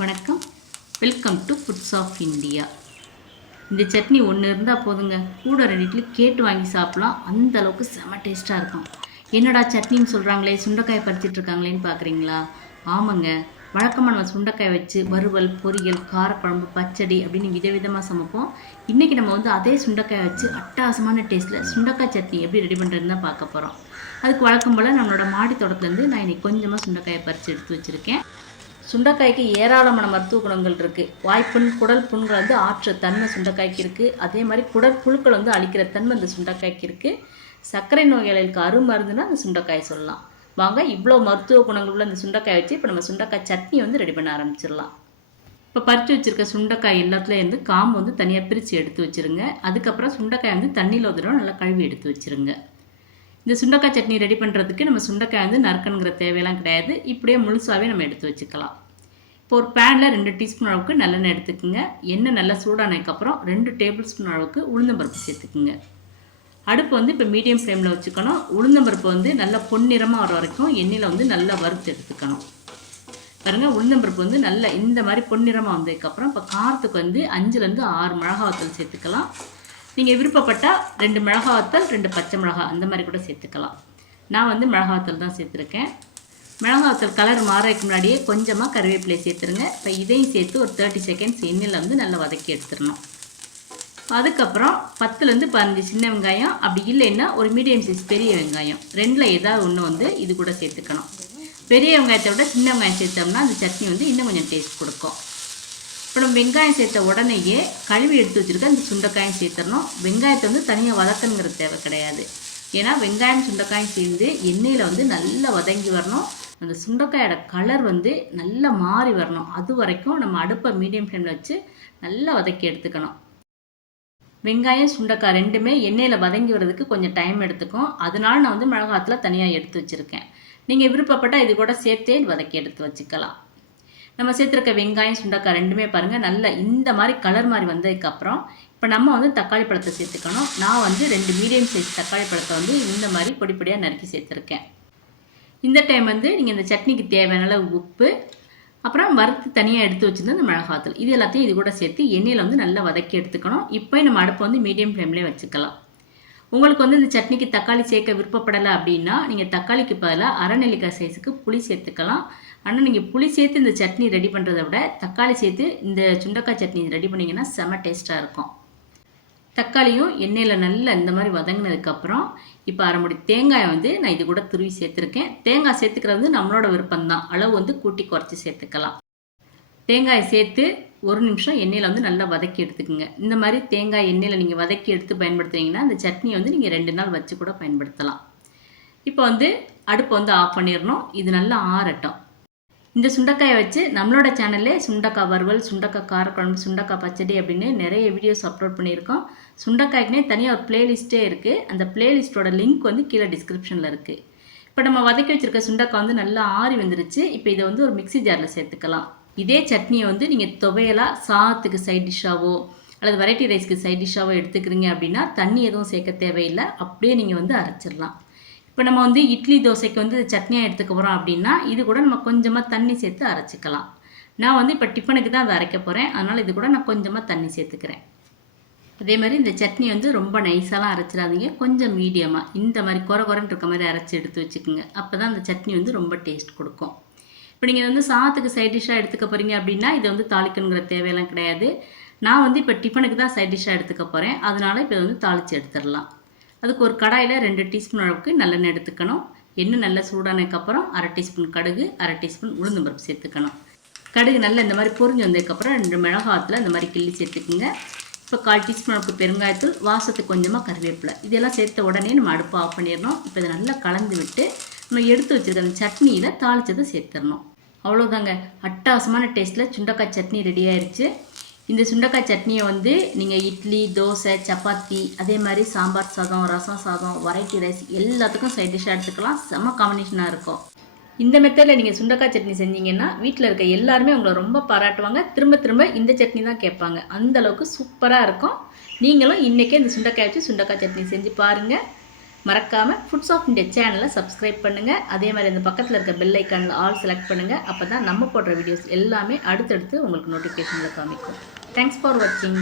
வணக்கம், welcome to Foods of India. இந்த சட்னி ஒன்று இருந்தால் போதுங்க, கூட 2 இட்லி கேட்டு வாங்கி சாப்பிட்லாம். அந்த அளவுக்கு செம டேஸ்ட்டாக இருக்கும். என்னடா சட்னின்னு சொல்கிறாங்களே, சுண்டைக்காயை பறிச்சிட்ருக்காங்களேன்னு பார்க்குறீங்களா? ஆமாங்க, வழக்கமாக நம்ம சுண்டைக்காயை வச்சு வறுவல், பொரியல், காரக்குழம்பு, பச்சடி அப்படின்னு விதவிதமாக சமைப்போம். இன்றைக்கி நம்ம அதே சுண்டைக்காயை வச்சு அட்டகாசமான டேஸ்ட்டில் சுண்டைக்காய் சட்னி எப்படி ரெடி பண்ணுறதுன்னு தான் பார்க்க போகிறோம். அதுக்கு வழக்கம் போல் நம்மளோட மாடி தோட்டத்துலேருந்து நான் இன்றைக்கி கொஞ்சமாக சுண்டைக்காயை பறித்து எடுத்து வச்சுருக்கேன். சுண்டைக்காய்க்கு ஏராளமான மருத்துவ குணங்கள் இருக்குது. வாய்ப்புண், குடல் புண்கள் ஆற்ற தன்மை சுண்டைக்காய்க்கு இருக்குது. அதே மாதிரி குடல் புழுக்கள் அழிக்கிற தன்மை அந்த சுண்டைக்காய்க்கு இருக்குது. சர்க்கரை நோயாளிகளுக்கு அருமருந்துன்னா அந்த சுண்டைக்காயை சொல்லலாம். வாங்க, இவ்வளோ மருத்துவ குணங்கள் உள்ள அந்த சுண்டைக்காய் வச்சு இப்போ நம்ம சுண்டைக்காய் சட்னி ரெடி பண்ண ஆரம்பிச்சிடலாம். இப்போ பறித்து வச்சுருக்க சுண்டைக்காய் எல்லாத்துலேருந்து காம்பு தனியாக பிரித்து எடுத்து வச்சுருங்க. அதுக்கப்புறம் சுண்டைக்காய் தண்ணியில் ஒரு தடவை நல்லா கழுவி எடுத்து வச்சுருங்க. இந்த சுண்டைக்காய் சட்னி ரெடி பண்ணுறதுக்கு நம்ம சுண்டைக்காய் நறுக்கணுங்கிற தேவையெல்லாம் கிடையாது. இப்படியே முழுசாகவே நம்ம எடுத்து வச்சுக்கலாம். இப்போ ஒரு பேனில் 2 டீஸ்பூன் அளவுக்கு நல்லெண்ணெய் எடுத்துக்கோங்க. எண்ணெய் நல்லா சூடானதுக்கப்புறம் 2 டேபிள் ஸ்பூன் அளவுக்கு உளுந்தம்பருப்பு சேர்த்துக்குங்க. அடுப்பு இப்போ மீடியம் ஃப்ளேமில் வச்சுக்கணும். உளுந்தம்பருப்பு நல்லா பொன்னிறமாக வர வரைக்கும் எண்ணெயில் நல்லா வறுத்து எடுத்துக்கணும். பாருங்கள், உளுந்தம்பருப்பு நல்லா இந்த மாதிரி பொன்னிறமாக வந்ததுக்கப்புறம் இப்போ காரத்துக்கு 5லேருந்து 6 மிளகா வத்தல் சேர்த்துக்கலாம். நீங்கள் விருப்பப்பட்டால் 2 மிளகா வத்தல், 2 பச்சை மிளகா அந்த மாதிரி கூட சேர்த்துக்கலாம். நான் மிளகா வத்தல் தான் சேர்த்துருக்கேன். மிளகா வத்தல் கலர் மாறதுக்கு முன்னாடியே கொஞ்சமாக கருவேப்பிலை சேர்த்துருங்க. இப்போ இதையும் சேர்த்து ஒரு 30 செகண்ட்ஸ் எண்ணெயில் நல்லா வதக்கி எடுத்துடணும். அதுக்கப்புறம் 10லேருந்து 15 சின்ன வெங்காயம், அப்படி இல்லைன்னா ஒரு மீடியம் சைஸ் பெரிய வெங்காயம், 2ல் ஏதாவது ஒன்று இது கூட சேர்த்துக்கணும். பெரிய வெங்காயத்தை விட சின்ன வெங்காயம் சேர்த்தோம்னா அந்த சட்னி இன்னும் கொஞ்சம் டேஸ்ட் கொடுக்கும். இப்போ நம்ம வெங்காயம் சேர்த்த உடனேயே கழுவி எடுத்து வச்சுருக்க இந்த சுண்டைக்காயும் சேர்த்துடணும். வெங்காயத்தை தனியாக வதக்கணுங்கிற தேவை கிடையாது. ஏன்னா வெங்காயம் சுண்டைக்காயும் சேர்ந்து எண்ணெயில் நல்லா வதங்கி வரணும். அந்த சுண்டைக்காயோட கலர் நல்லா மாறி வரணும். அது வரைக்கும் நம்ம அடுப்பை மீடியம் ஃப்ளேமில் வச்சு நல்லா வதக்கி எடுத்துக்கணும். வெங்காயம் சுண்டைக்காய் ரெண்டுமே எண்ணெயில் வதங்கி வர்றதுக்கு கொஞ்சம் டைம் எடுத்துக்கும். அதனால நான் மிளகாத்தில் தனியாக எடுத்து வச்சுருக்கேன். நீங்கள் விருப்பப்பட்டால் இது கூட சேர்த்தே வதக்கி எடுத்து வச்சுக்கலாம். நம்ம சேர்த்துருக்க வெங்காயம் சுண்டைக்காய் ரெண்டுமே பாருங்கள் நல்லா இந்த மாதிரி கலர் மாதிரி வந்ததுக்கப்புறம் இப்போ நம்ம தக்காளி பழத்தை சேர்த்துக்கணும். நான் 2 மீடியம் சைஸ் தக்காளி பழத்தை இந்த மாதிரி பொடிப்பொடியாக நறுக்கி சேர்த்துருக்கேன். இந்த டைம் நீங்கள் இந்த சட்னிக்கு தேவையான அளவு உப்பு, அப்புறம் வறுத்து தனியாக எடுத்து வச்சுருந்து அந்த மிளகாத்தூள், இது எல்லாத்தையும் இது கூட சேர்த்து எண்ணெயில் நல்லா வதக்கி எடுத்துக்கணும். இப்போ நம்ம அடுப்பை மீடியம் ஃப்ளேம்லேயே வச்சுக்கலாம். உங்களுக்கு இந்த சட்னிக்கு தக்காளி சேர்க்க விருப்பப்படலை அப்படின்னா நீங்கள் தக்காளிக்கு பதிலாக அரை நெல்லிக்காய் சைஸுக்கு புளி சேர்த்துக்கலாம். ஆனால் நீங்கள் புளி சேர்த்து இந்த சட்னி ரெடி பண்ணுறதை விட தக்காளி சேர்த்து இந்த சுண்டைக்காய் சட்னி ரெடி பண்ணிங்கன்னா செம டேஸ்ட்டாக இருக்கும். தக்காளியும் எண்ணெயில் நல்லா இந்த மாதிரி வதங்கினதுக்கப்புறம் இப்போ அரை முடி தேங்காயை நான் இது கூட துருவி சேர்த்துருக்கேன். தேங்காய் சேர்த்துக்கிறது நம்மளோட விருப்பம்தான். அளவு கூட்டி குறைச்சி சேர்த்துக்கலாம். தேங்காயை சேர்த்து 1 நிமிஷம் எண்ணெயில் நல்லா வதக்கி எடுத்துக்கோங்க. இந்த மாதிரி தேங்காய் எண்ணெயில் நீங்கள் வதக்கி எடுத்து பயன்படுத்துனீங்கன்னா அந்த சட்னி நீங்கள் 2 நாள் வச்சு கூட பயன்படுத்தலாம். இப்போ அடுப்பை ஆஃப் பண்ணிடணும். இது நல்லா ஆறட்டும். இந்த சுண்டைக்காயை வச்சு நம்மளோட சேனல்லே சுண்டைக்காய் வறுவல், சுண்டைக்காய் காரக்குழம்பு, சுண்டைக்காய் பச்சடி அப்படின்னு நிறைய வீடியோஸ் அப்லோட் பண்ணியிருக்கோம். சுண்டைக்காய்க்குனே தனியாக ஒரு பிளேலிஸ்ட்டே இருக்குது. அந்த பிளேலிஸ்ட்டோட லிங்க் கீழே டிஸ்கிரிப்ஷனில் இருக்குது. இப்போ நம்ம வதக்கி வச்சுருக்க சுண்டைக்காய் நல்லா ஆறி வந்துருச்சு. இப்போ இதை ஒரு மிக்ஸி ஜாரில் சேர்த்துக்கலாம். இதே சட்னியை நீங்கள் துவையலாக சாதத்துக்கு சைட் டிஷ்ஷாவோ அல்லது வெரைட்டி ரைஸ்க்கு சைட் டிஷ்ஷாவோ எடுத்துக்கிறீங்க அப்படின்னா தண்ணி எதுவும் சேர்க்க தேவையில்லை. அப்படியே நீங்கள் அரைச்சிடலாம். இப்போ நம்ம இட்லி தோசைக்கு சட்னியாக எடுத்துக்க போகிறோம் அப்படின்னா இது கூட நம்ம கொஞ்சமாக தண்ணி சேர்த்து அரைச்சிக்கலாம். நான் இப்போ டிஃபனுக்கு தான் அதை அரைக்க போகிறேன். அதனால் இது கூட நான் கொஞ்சமாக தண்ணி சேர்த்துக்கிறேன். அதே மாதிரி இந்த சட்னி ரொம்ப நைஸாலாம் அரைச்சிடாதீங்க. கொஞ்சம் மீடியமாக இந்த மாதிரி குறைன்னு இருக்க மாதிரி அரைச்சி எடுத்து வச்சுக்கோங்க. அப்போ தான் அந்த சட்னி ரொம்ப டேஸ்ட் கொடுக்கும். இப்போ நீங்கள் சாதத்துக்கு சைட் டிஷ்ஷாக எடுத்துக்க போகிறீங்க அப்படின்னா இதை தாளிக்கணுங்கிற தேவையெல்லாம் கிடையாது. நான் இப்போ டிஃபனுக்கு தான் சைட் டிஷ்ஷாக எடுத்துக்க போகிறேன். அதனால் இப்போ இதை தாளித்து எடுத்துடலாம். அதுக்கு ஒரு கடாயில் 2 டீஸ்பூன் அளவுக்கு நல்லெண்ணெய் எடுத்துக்கணும். எண்ணெய் நல்லா சூடானதுக்கப்புறம் அரை டீஸ்பூன் கடுகு, அரை டீஸ்பூன் உளுந்தம்பருப்பு சேர்த்துக்கணும். கடுகு நல்லா இந்த மாதிரி பொரிஞ்சு வந்ததுக்கப்புறம் 2 மிளகாத்தில் இந்த மாதிரி கிள்ளி சேர்த்துக்குங்க. இப்போ 1/4 டீஸ்பூன் அளவுக்கு பெருங்காயத்தூள், வாசத்துக்கு கொஞ்சமாக கருவேப்பிலை, இதெல்லாம் சேர்த்த உடனே நம்ம அடுப்பை ஆஃப் பண்ணிடணும். இப்போ இதை நல்லா கலந்து விட்டு நம்ம எடுத்து வச்சுருக்க அந்த சட்னியில் தாளித்ததை சேர்த்துடணும். அவ்வளோதாங்க, அட்டகாசமான டேஸ்ட்டில் சுண்டைக்காய் சட்னி ரெடி ஆயிடுச்சு. இந்த சுண்டைக்காய் சட்னியை நீங்கள் இட்லி, தோசை, சப்பாத்தி, அதே மாதிரி சாம்பார் சாதம், ரசம் சாதம், வெரைட்டி ரைஸ் எல்லாத்துக்கும் சைட் டிஷ்ஷாக எடுத்துக்கலாம். செம்ம காம்பினேஷனாக இருக்கும். இந்த மெத்தடில் நீங்கள் சுண்டைக்காய் சட்னி செஞ்சீங்கன்னா வீட்டில் இருக்க எல்லாருமே உங்களை ரொம்ப பாராட்டுவாங்க. திரும்ப திரும்ப இந்த சட்னி தான் கேட்பாங்க. அந்தளவுக்கு சூப்பராக இருக்கும். நீங்களும் இன்றைக்கே இந்த சுண்டைக்காய் வச்சு சுண்டைக்காய் சட்னி செஞ்சு பாருங்கள். மறக்காமல் ஃபுட்ஸ் ஆஃப் இந்தியா சேனலை சப்ஸ்கிரைப் பண்ணுங்கள். அதே மாதிரி அந்த பக்கத்தில் இருக்க பெல் ஐக்கானில் ஆல் செலக்ட் பண்ணுங்கள். அப்போ தான் நம்ம போடுற வீடியோஸ் எல்லாமே அடுத்தடுத்து உங்களுக்கு நோட்டிஃபிகேஷனில் காமிக்கும். தேங்க்ஸ் ஃபார் வாட்சிங்.